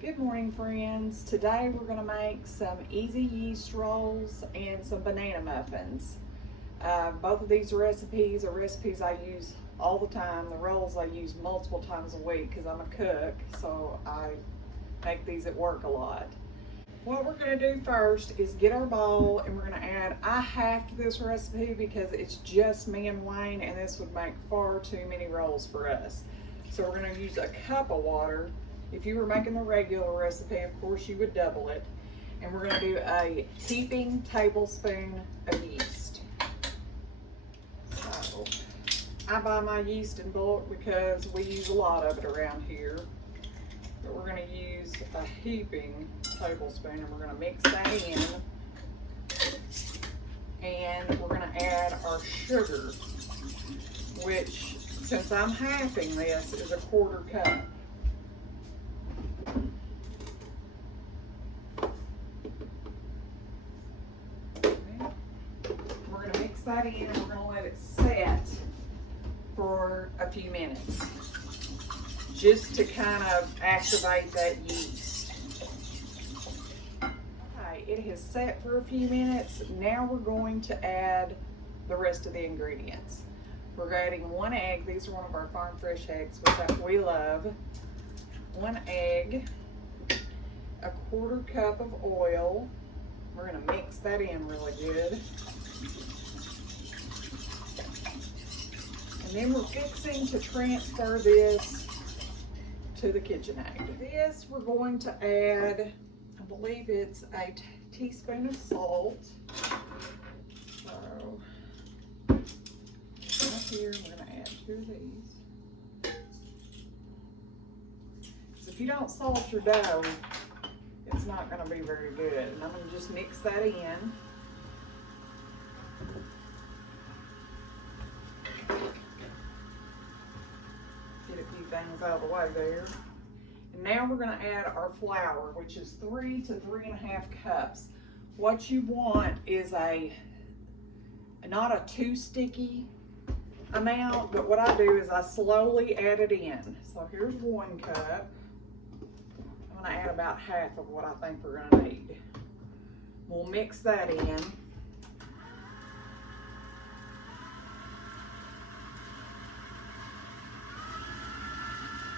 Good morning, friends. Today we're going to make some easy yeast rolls and some banana muffins. Both of these recipes are recipes I use all the time. The rolls I use multiple times a week because I'm a cook, so I make these at work a lot. What we're going to do first is get our bowl, and we're going to add a half to this recipe because it's just me and Wayne, and this would make far too many rolls for us. So we're going to use a cup of water. If you were making the regular recipe, of course you would double it. And we're going to do a heaping tablespoon of yeast. So I buy my yeast in bulk because we use a lot of it around here. But we're going to use a heaping tablespoon, and we're going to mix that in. And we're going to add our sugar, which, since I'm halving this, is a quarter cup. We're going to mix that in, and we're going to let it set for a few minutes just to kind of activate that yeast. Okay, it has set for a few minutes. Now we're going to add the rest of the ingredients. We're adding 1 egg. These are one of our farm fresh eggs, which we love. 1 egg, a quarter cup of oil. We're going to mix that in really good. And then we're fixing to transfer this to the KitchenAid. This we're going to add, I believe it's a teaspoon of salt. So right here, we're going to add 2 of these. Because if you don't salt your dough, it's not going to be very good. And I'm going to just mix that in. Get a few things out of the way there. And now we're going to add our flour, which is 3 to 3.5 cups. What you want is not a too sticky amount, but what I do is I slowly add it in. So here's 1 cup. I'm going to add about half of what I think we're going to need. We'll mix that in.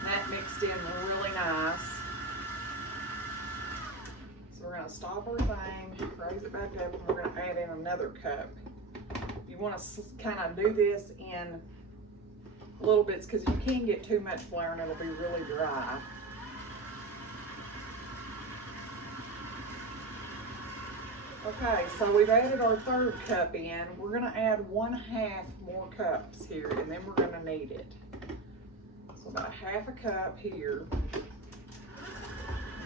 That mixed in really nice. So we're going to stop our thing, raise it back up, and we're going to add in another cup. You want to kind of do this in little bits because you can get too much flour and it'll be really dry. Okay, so we've added our 3rd cup in. We're going to add 1/2 more cups here, and then we're going to knead it. So about 1/2 cup here.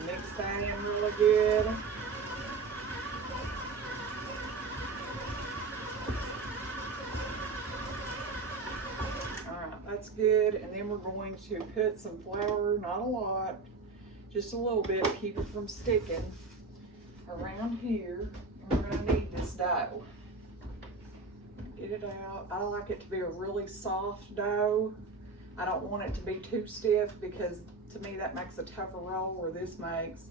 Mix that in really good. Alright, that's good. And then we're going to put some flour, not a lot, just a little bit to keep it from sticking, around here. And we're going to knead this dough. Get it out. I like it to be a really soft dough. I don't want it to be too stiff because to me that makes a tougher roll, where this makes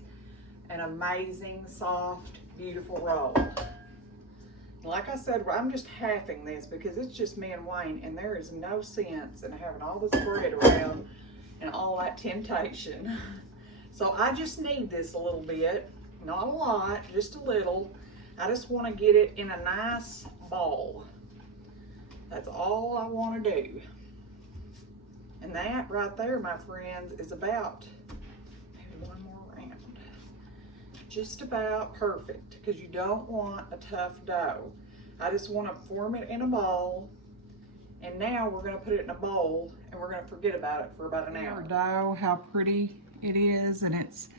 an amazing, soft, beautiful roll. Like I said, I'm just halving this because it's just me and Wayne, and there is no sense in having all this bread around and all that temptation. So I just knead this a little bit, not a lot, just a little. I just want to get it in a nice ball. That's all I want to do. And that right there, my friends, is about, maybe 1 more round. Just about perfect, because you don't want a tough dough. I just want to form it in a ball. And now we're going to put it in a bowl, and we're going to forget about it for about an hour. Dough, how pretty it is, and it's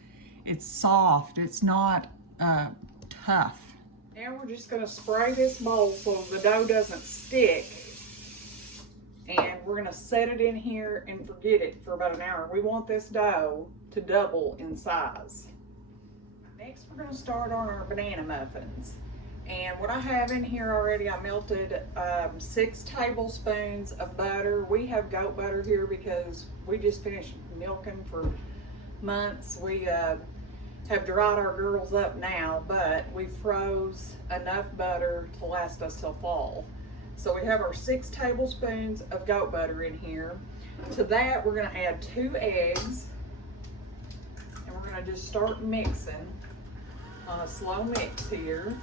soft. It's not tough. Now we're just going to spray this bowl so the dough doesn't stick. And we're going to set it in here and forget it for about an hour. We want this dough to double in size. Next, we're going to start on our banana muffins. And what I have in here already, I melted 6 tablespoons of butter. We have goat butter here because we just finished milking for months. We have dried our girls up now, but we froze enough butter to last us till fall. So we have our 6 tablespoons of goat butter in here. To that, we're gonna add 2 eggs, and we're gonna just start mixing on a slow mix here.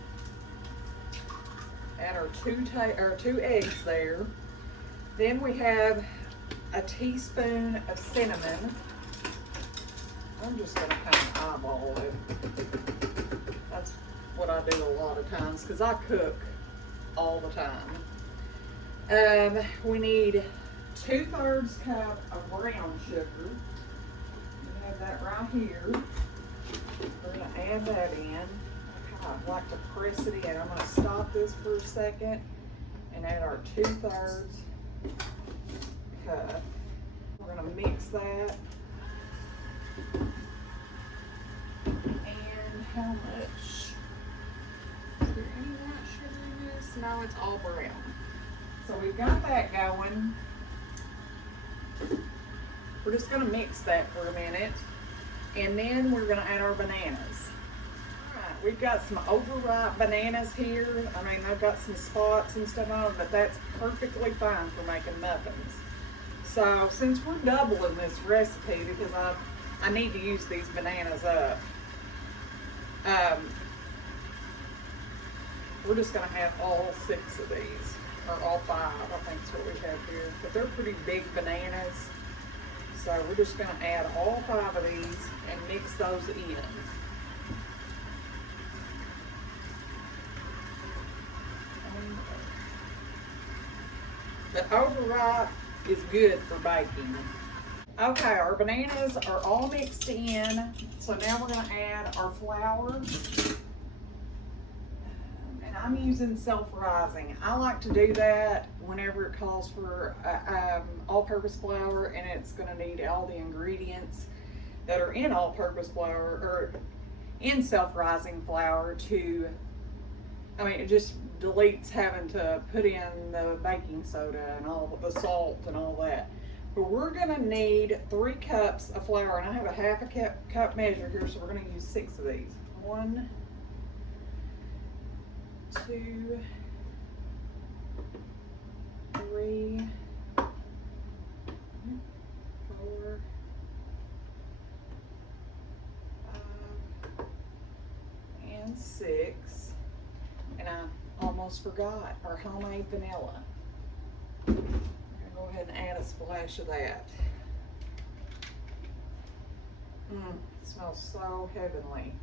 Add our 2 eggs there. Then we have a teaspoon of cinnamon. I'm just gonna kind of eyeball it. That's what I do a lot of times because I cook all the time. We need 2/3 cup of brown sugar. We have that right here. We're gonna add that in. I like to press it in. I'm gonna stop this for a second and add our 2/3 cup. We're gonna mix that. And how much? Is there any white sugar in this? No, it's all brown. So we've got that going. We're just gonna mix that for a minute. And then we're gonna add our bananas. Alright, we've got some overripe bananas here. I mean, they've got some spots and stuff on them, but that's perfectly fine for making muffins. So since we're doubling this recipe, because I need to use these bananas up, we're just gonna have all 6 of these, or all 5, I think is what we have here. But they're pretty big bananas. So we're just gonna add all 5 of these and mix those in. The overripe is good for baking. Okay, our bananas are all mixed in. So now we're gonna add our flour. And I'm using self-rising. I like to do that whenever it calls for all-purpose flour, and it's gonna need all the ingredients that are in all-purpose flour, or in self-rising flour to, I mean, it just deletes having to put in the baking soda and all the salt and all that. But we're gonna need 3 cups of flour, and I have a 1/2 cup measure here, so we're gonna use 6 of these. 1, 2, 3, 4, 5, and 6. And I almost forgot our homemade vanilla. I'm gonna go ahead and add a splash of that. It smells so heavenly.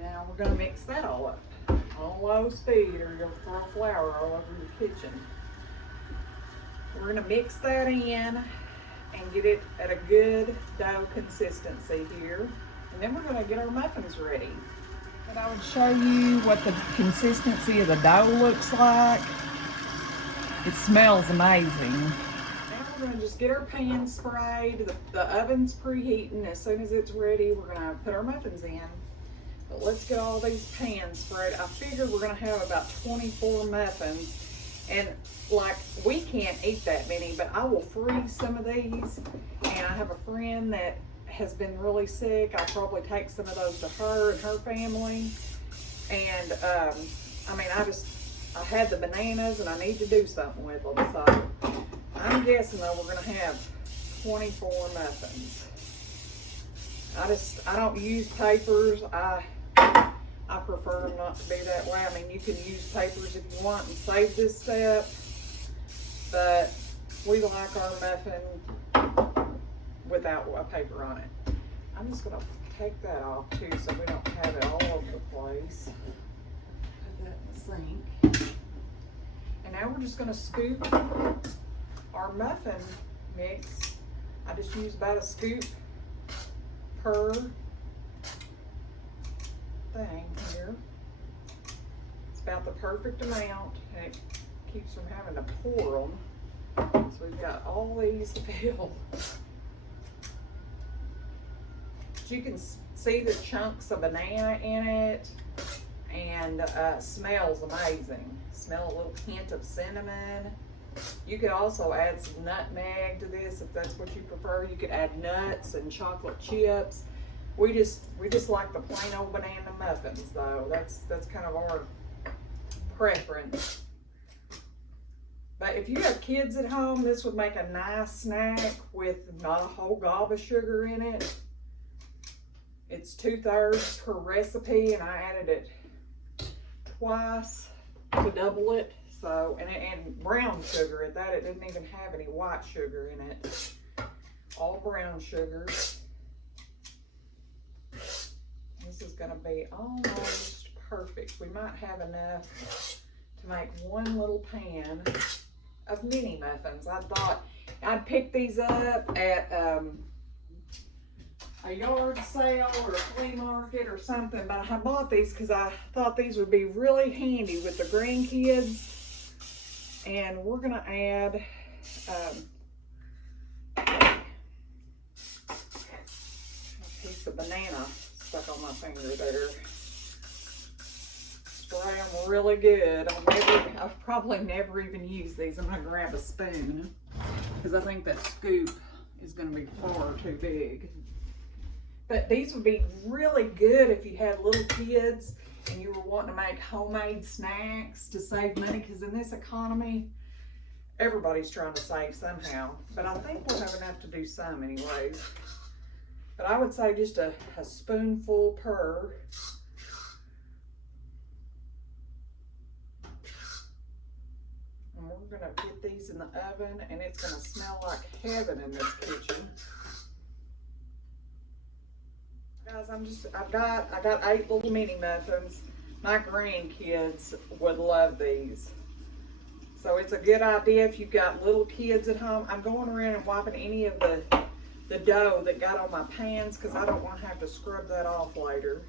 Now we're gonna mix that all up on low speed, or you'll throw flour all over your kitchen. We're gonna mix that in and get it at a good dough consistency here. And then we're gonna get our muffins ready. And I would show you what the consistency of the dough looks like. It smells amazing. Now we're gonna just get our pan sprayed. The oven's preheating. As soon as it's ready, we're gonna put our muffins in. But let's get all these pans sprayed. I figure we're gonna have about 24 muffins. And like, we can't eat that many, but I will freeze some of these. And I have a friend that has been really sick. I'll probably take some of those to her and her family. And I mean, I had the bananas and I need to do something with them. So I'm guessing though we're gonna have 24 muffins. I don't use papers. I prefer them not to be that way. I mean, you can use papers if you want and save this step, but we like our muffin without a paper on it. I'm just gonna take that off too so we don't have it all over the place. Put that in the sink. And now we're just gonna scoop our muffin mix. I just use about a scoop per thing here. It's about the perfect amount, and it keeps from having to pour them. So we've got all these to fill. You can see the chunks of banana in it, and smells amazing. Smell a little hint of cinnamon. You could also add some nutmeg to this if that's what you prefer. You could add nuts and chocolate chips. We just like the plain old banana muffins though. That's kind of our preference. But if you have kids at home, this would make a nice snack with not a whole gob of sugar in it. It's 2/3 per recipe, and I added it twice to double it. So, and brown sugar at that. It didn't even have any white sugar in it. All brown sugars. This is gonna be almost perfect. We might have enough to make one little pan of mini muffins. I thought I'd pick these up at a yard sale or a flea market or something, but I bought these because I thought these would be really handy with the grandkids. And we're gonna add a piece of banana stuck on my finger there. Spray them really good. I've probably never even used these. I'm gonna grab a spoon because I think that scoop is gonna be far too big. But these would be really good if you had little kids and you were wanting to make homemade snacks to save money, because in this economy, everybody's trying to save somehow. But I think we'll have enough to do some anyways. But I would say just a spoonful per. And we're gonna get these in the oven, and it's gonna smell like heaven in this kitchen. Guys, I got 8 little mini muffins. My grandkids would love these. So it's a good idea if you've got little kids at home. I'm going around and wiping any of the dough that got on my pans because I don't want to have to scrub that off later.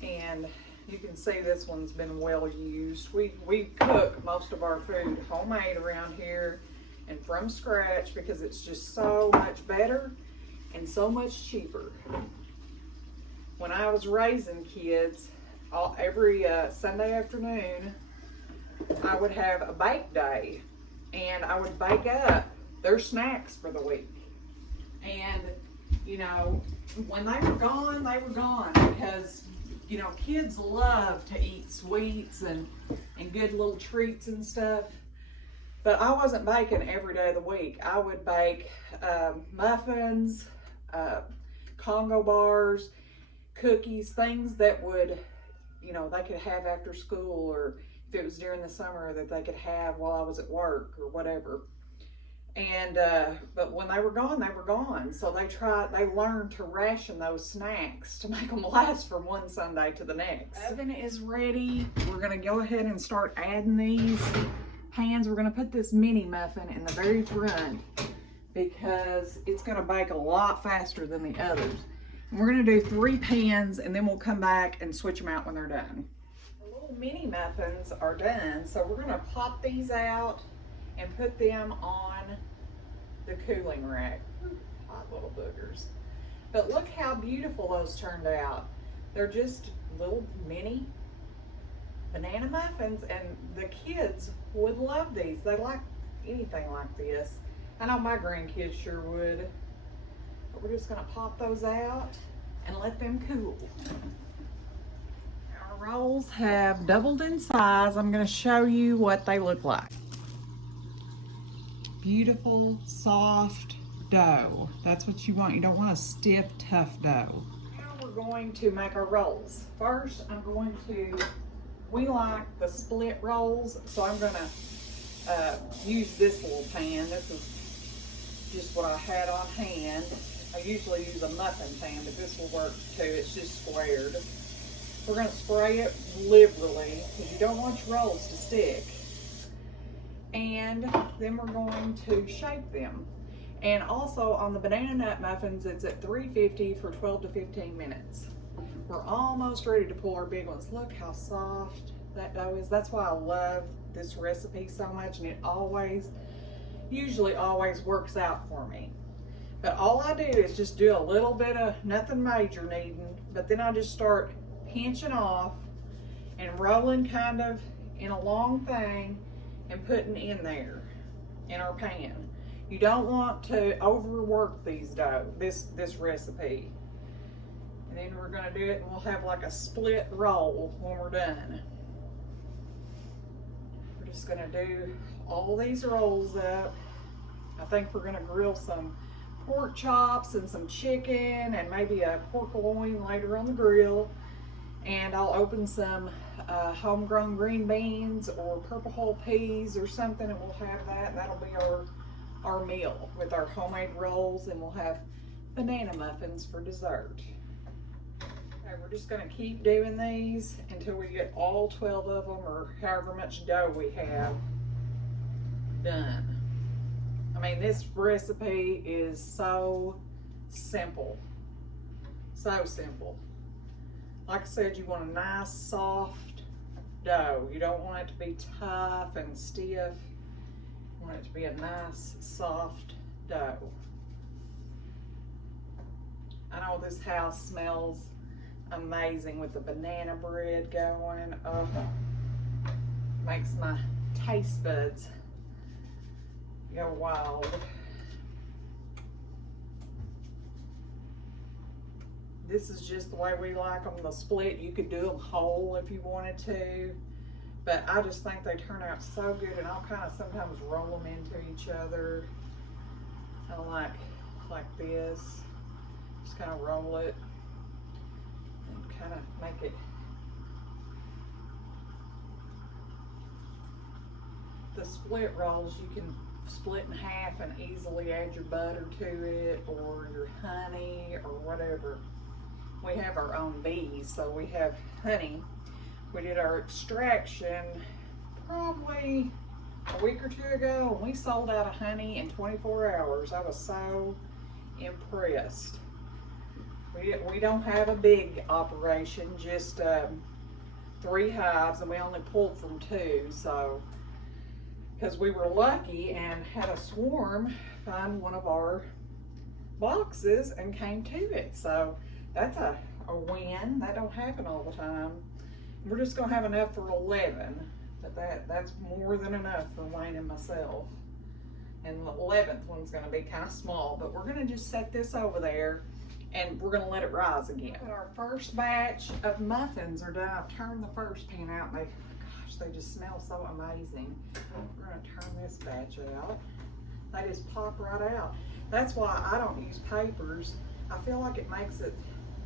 And you can see this one's been well used. We cook most of our food homemade around here and from scratch because it's just so much better and so much cheaper. When I was raising kids, every Sunday afternoon, I would have a bake day, and I would bake up their snacks for the week. And, you know, when they were gone because, you know, kids love to eat sweets and good little treats and stuff. But I wasn't baking every day of the week. I would bake muffins, Congo bars, cookies, things that would, you know, they could have after school, or if it was during the summer that they could have while I was at work or whatever. And but when they were gone. So they learned to ration those snacks to make them last from one Sunday to the next. The oven is ready. We're gonna go ahead and start adding these pans. We're gonna put this mini muffin in the very front because it's gonna bake a lot faster than the others. And we're gonna do 3 pans, and then we'll come back and switch them out when they're done. The little mini muffins are done, so we're gonna pop these out and put them on the cooling rack. Hot little boogers. But look how beautiful those turned out. They're just little mini banana muffins, and the kids would love these. They like anything like this. I know my grandkids sure would. But we're just gonna pop those out and let them cool. Our rolls have doubled in size. I'm gonna show you what they look like. Beautiful, soft dough. That's what you want. You don't want a stiff, tough dough. Now we're going to make our rolls. First, we like the split rolls, so I'm gonna use this little pan. This is just what I had on hand. I usually use a muffin pan, but this will work too. It's just squared. We're gonna spray it liberally because you don't want your rolls to stick. And then we're going to shape them. And also on the banana nut muffins, it's at 350 for 12 to 15 minutes. We're almost ready to pull our big ones. Look how soft that dough is. That's why I love this recipe so much, and it usually always works out for me. But all I do is just do a little bit of nothing major kneading, but then I just start pinching off and rolling kind of in a long thing and putting in there in our pan. You don't want to overwork these dough, this recipe. And then we're gonna do it and we'll have like a split roll when we're done. We're just gonna do all these rolls up. I think we're gonna grill some pork chops and some chicken and maybe a pork loin later on the grill. And I'll open some homegrown green beans or purple whole peas or something, and we'll have that. That'll be our meal with our homemade rolls, and we'll have banana muffins for dessert. Okay, we're just gonna keep doing these until we get all 12 of them, or however much dough we have done. I mean, this recipe is so simple. So simple. Like I said, you want a nice soft dough. You don't want it to be tough and stiff. You want it to be a nice soft dough. I know this house smells amazing with the banana bread going. Oh, makes my taste buds go wild. This is just the way we like them, the split. You could do them whole if you wanted to, but I just think they turn out so good, and I'll kind of sometimes roll them into each other. I like this. Just kind of roll it and kind of make it. The split rolls, you can split in half and easily add your butter to it or your honey or whatever. We have our own bees, so we have honey. We did our extraction probably a week or two ago, and we sold out of honey in 24 hours. I was so impressed. We don't have a big operation, just 3 hives, and we only pulled from 2, so because we were lucky and had a swarm find one of our boxes and came to it. So that's a win. That don't happen all the time. We're just gonna have enough for 11, but that's more than enough for Wayne and myself. And the 11th one's gonna be kind of small, but we're gonna just set this over there and we're gonna let it rise again. Our first batch of muffins are done. I've turned the first pan out, and they just smell so amazing. We're gonna turn this batch out. They just pop right out. That's why I don't use papers. I feel like it makes it,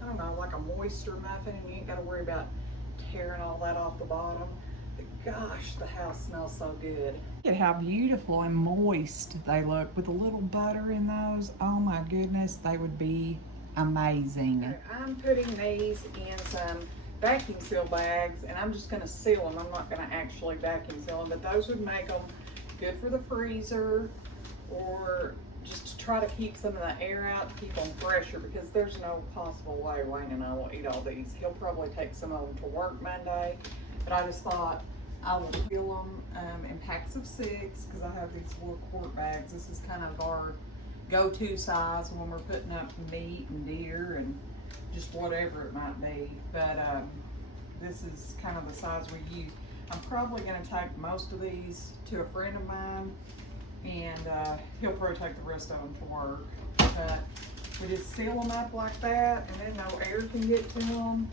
I don't know, like a moister muffin, and you ain't gotta worry about tearing all that off the bottom. But gosh, the house smells so good. Look at how beautiful and moist they look with a little butter in those. Oh my goodness, they would be amazing. Okay, I'm putting these in some vacuum seal bags, and I'm just going to seal them. I'm not going to actually vacuum seal them, but those would make them good for the freezer, or just to try to keep some of the air out to keep them fresher, because there's no possible way Wayne and I will eat all these. He'll probably take some of them to work Monday, but I just thought I will seal them in packs of 6, because I have these little quart bags. This is kind of our go-to size when we're putting up meat and deer and just whatever it might be, but this is kind of the size we use. I'm probably going to take most of these to a friend of mine, and he'll probably take the rest of them to work. But we just seal them up like that, and then no air can get to them,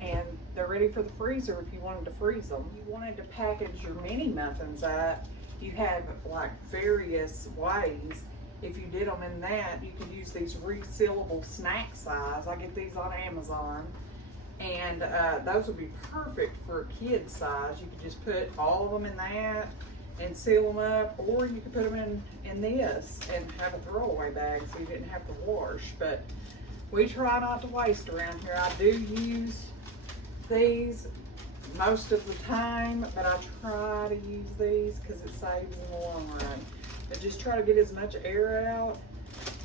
and they're ready for the freezer if you wanted to freeze them. If you wanted to package your mini muffins up, you have like various ways. If you did them in that, you could use these resealable snack size. I get these on Amazon, and those would be perfect for a kid size. You could just put all of them in that and seal them up, or you could put them in this and have a throwaway bag so you didn't have to wash. But we try not to waste around here. I do use these most of the time, but I try to use these because it saves in the long run. But just try to get as much air out.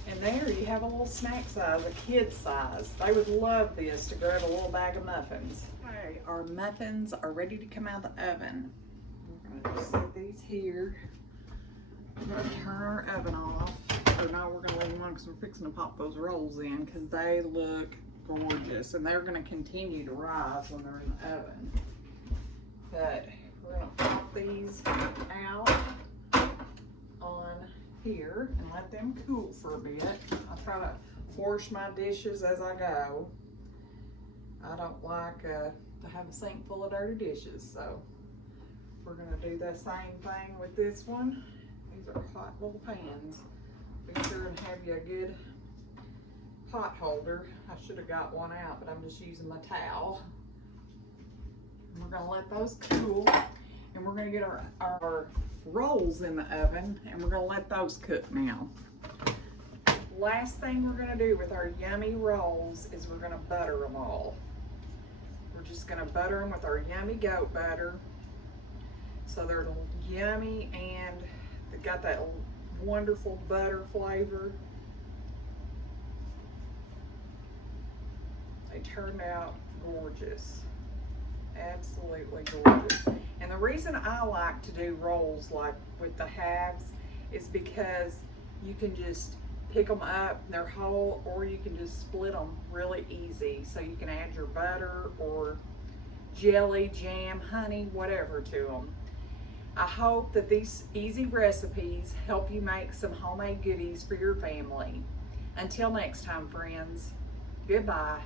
And there you have a little snack size, a kid size. They would love this to grab a little bag of muffins. Okay, our muffins are ready to come out of the oven. We're gonna just set these here. We're gonna turn our oven off. So now we're gonna leave them on because we're fixing to pop those rolls in, because they look gorgeous. And they're gonna continue to rise when they're in the oven. But we're gonna pop these out on here and let them cool for a bit. I try to wash my dishes as I go. I don't like to have a sink full of dirty dishes, so we're gonna do the same thing with this one. These are hot little pans. Be sure and have you a good pot holder. I should have got one out, but I'm just using my towel. And we're gonna let those cool, and we're gonna get our rolls in the oven, and we're gonna let those cook now. Last thing we're gonna do with our yummy rolls is we're gonna butter them all. We're just gonna butter them with our yummy goat butter, so they're yummy and they've got that wonderful butter flavor. They turned out gorgeous, absolutely gorgeous. And the reason I like to do rolls like with the halves is because you can just pick them up, they're whole, or you can just split them really easy. So you can add your butter or jelly, jam, honey, whatever to them. I hope that these easy recipes help you make some homemade goodies for your family. Until next time, friends, goodbye.